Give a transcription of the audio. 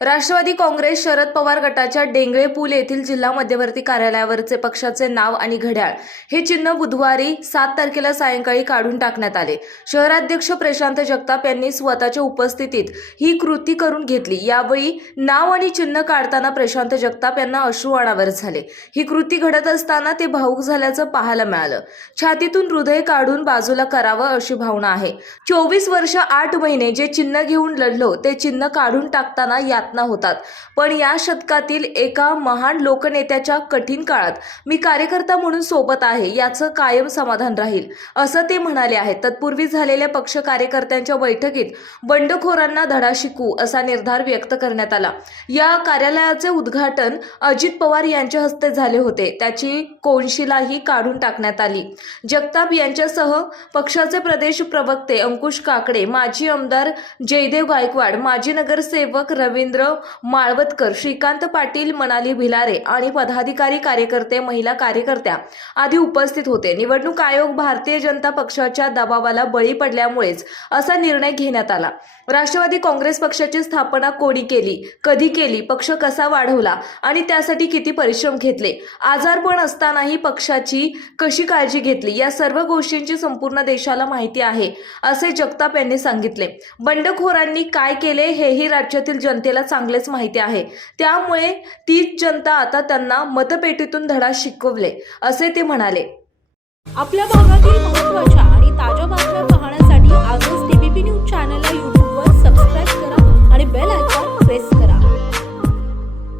राष्ट्रवादी काँग्रेस शरद पवार गटाच्या डेंगळे पूल येथील जिल्हा मध्यवर्ती कार्यालयावरचे पक्षाचे नाव आणि घड्याळ हे चिन्ह बुधवारी सात तारखेला सायंकाळी काढून टाकण्यात आले. शहराध्यक्ष प्रशांत जगताप यांनी स्वतःच्या उपस्थितीत ही कृती करून घेतली. यावेळी नाव आणि चिन्ह काढताना प्रशांत जगताप यांना अश्रू अनावर झाले. ही कृती घडत असताना ते भाऊक झाल्याचं पाहायला मिळालं. छातीतून हृदय काढून बाजूला करावं अशी भावना आहे. चोवीस वर्ष आठ महिने जे चिन्ह घेऊन लढलो ते चिन्ह काढून टाकताना या यातना होतात. पण या शतकातील एका महान लोकनेत्याच्या कठीण काळात मी कार्यकर्ता म्हणून सोबत आहे याचं कायम समाधान राहील. असं ते म्हणाले आहेत. तत्पूर्वी झालेल्या पक्ष कार्यकर्त्यांच्या बैठकीत बंडखोरांना धडा शिकू असा निर्धार व्यक्त करण्यात आला. या कार्यालयाचे उद्घाटन अजित पवार यांच्या हस्ते झाले होते. त्याची कोनशिलाही काढून टाकण्यात आली. जगताप यांच्यासह पक्षाचे प्रदेश प्रवक्ते अंकुश काकडे माजी आमदार जयदेव गायकवाड माजी नगरसेवक रवींद्र माळवतकर श्रीकांत पाटील मनाली भिलारे आणि पदाधिकारी कार्यकर्ते महिला कार्यकर्त्या आदी उपस्थित होते. निवडणूक आयोग भारतीय जनता पक्षाच्या दबावाला बळी पडल्यामुळेच असा निर्णय घेण्यात आला. राष्ट्रवादी काँग्रेस पक्षाची स्थापना कोणी केली? कधी केली? पक्ष कसा वाढवला? आणि त्यासाठी किती परिश्रम घेतले? आजारपण असतानाही पक्षाची कशी काळजी घेतली? या सर्व गोष्टींची संपूर्ण देशाला माहिती आहे असे जगताप यांनी सांगितले. बंडखोरांनी काय केले? हेही राज्यातील जनतेला चांगलेच माहिती आहे. त्यामुळे तीच जनता आता त्यांना मतपेटीतून धडा शिकवले असे ते म्हणाले. आपल्या भागातील महत्त्वाच्या